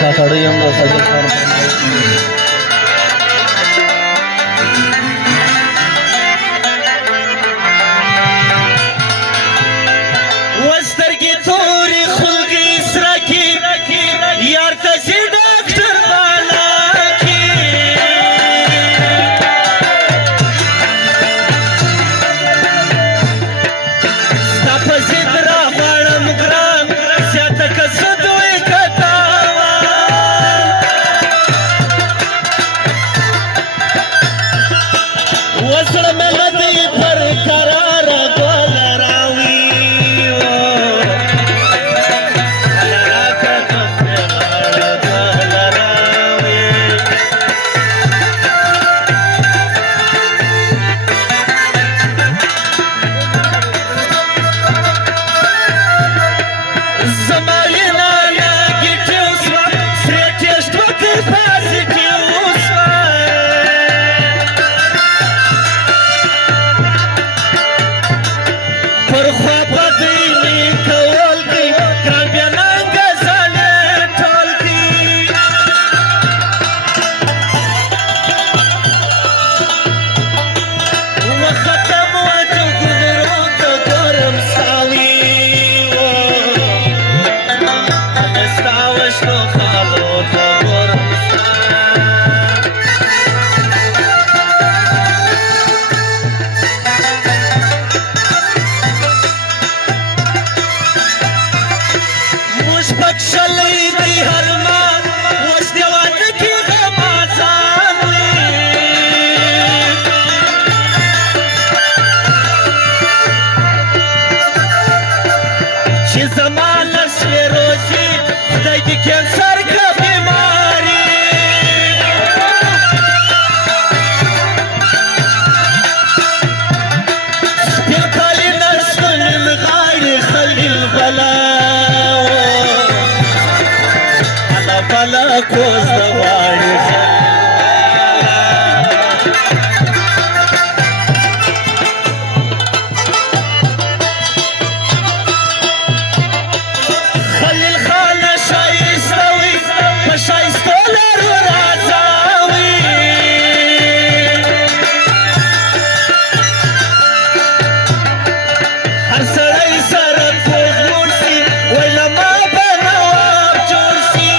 کاکړی هم د خلکو لپاره وسترګې تورې خلګې سره کې یار ته چې ډاکټر بالا کې ستا په ضد راغواړم ګران زیاته که څه دوی کتاوه وزړه مې نه دی پر قراره ګوله راوي کوز د غواړي خلیل خان شایسته وي په شایستو لارو راځاوي هر سړی سره کوز موړ سي وای له ما به نواب جوړ سي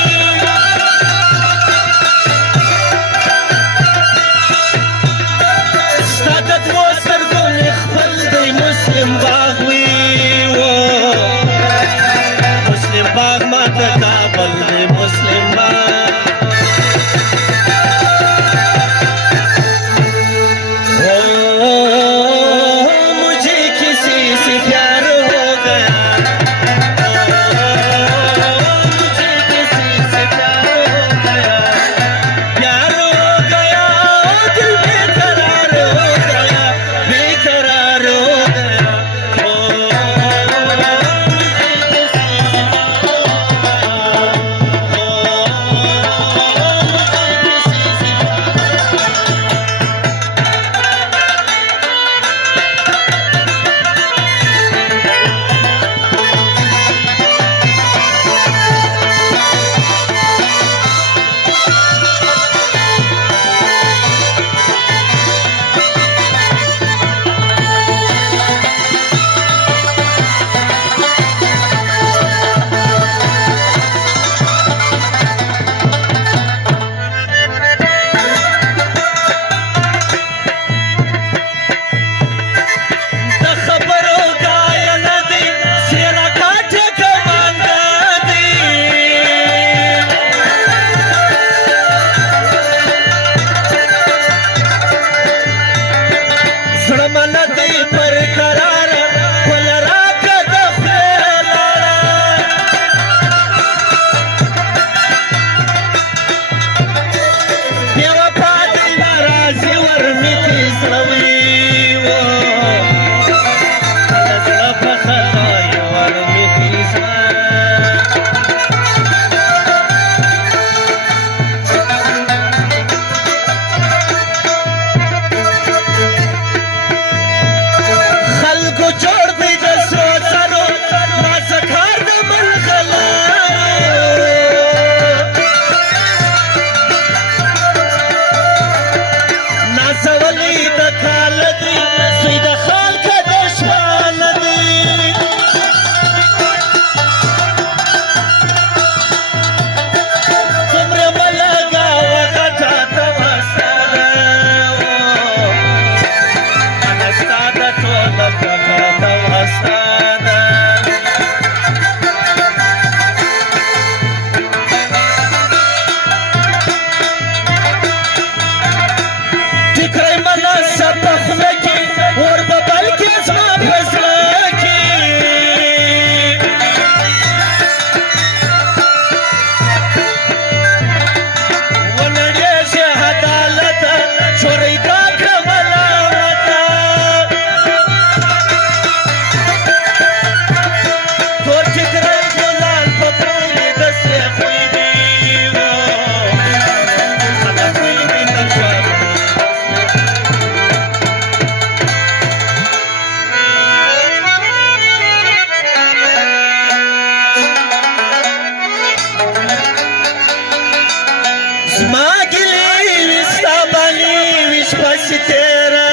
شي تیرا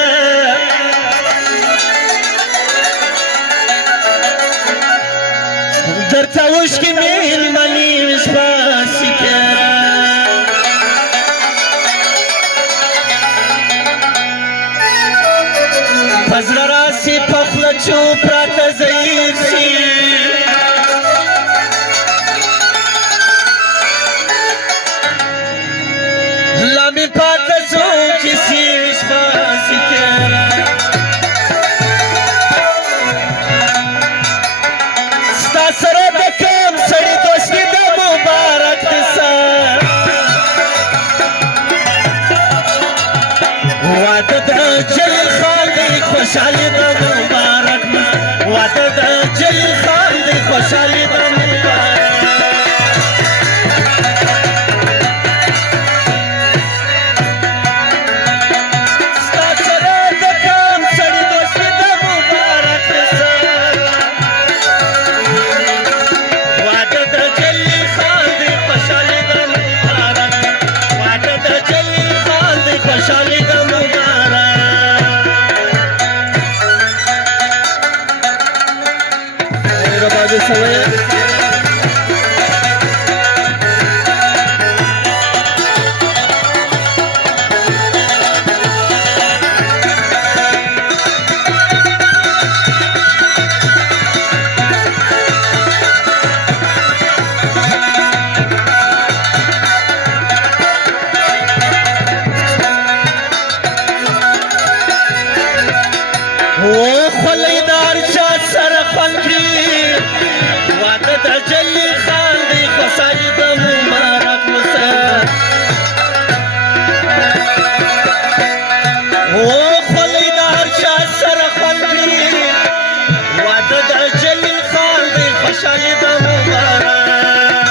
درتا وشکی میل منی وشباسی تیرا پزر راسی پخل چوب رات زیر سی لامی پات زو کسی وشباسی تیرا ستا سره د کم سړي دوستي د مبارک دسا واده د جلیل خان دی خوشحالي د مبارک واده د جلیل خان دی خوشحالي د مبارک ستا سره د کم سړي دوستي د مبارک دسا واده د جلیل خان دی خوشحالي د مبارک واده د جلیل خان دی خوشحالي د مبارک رباجي سوي خلیدار شاه سره خلکی واده د جلیل خان دی خوشحالي د مبارک مسا خلیدار شاه سره خلکی واده د جلیل خان دی خوشحالي د مبارک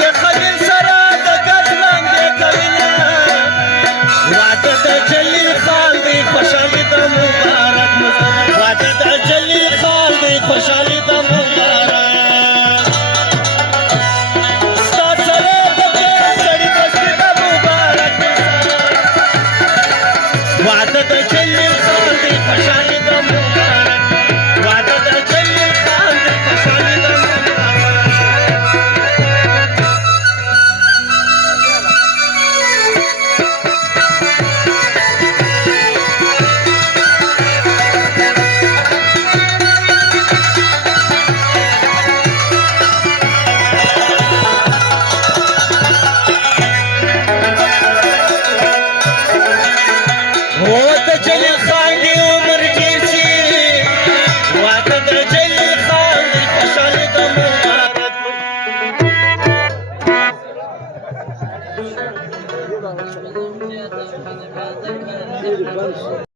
د خلیل سره د ګزلم دی کوینه واده د جلیل خان دی خوشحالي د مبارک واده د جلیل خان دی خوشحالي د مبارک ستا سره د دې سړي دوستي د مبارک واده د جلیل خان دی خوشحالي د مبارک واده د جلیل خان دی خوشحالي د مبارک جلیل خان دی عمر ډیر شي واده د جلیل خان دی خوشحالي د مبارک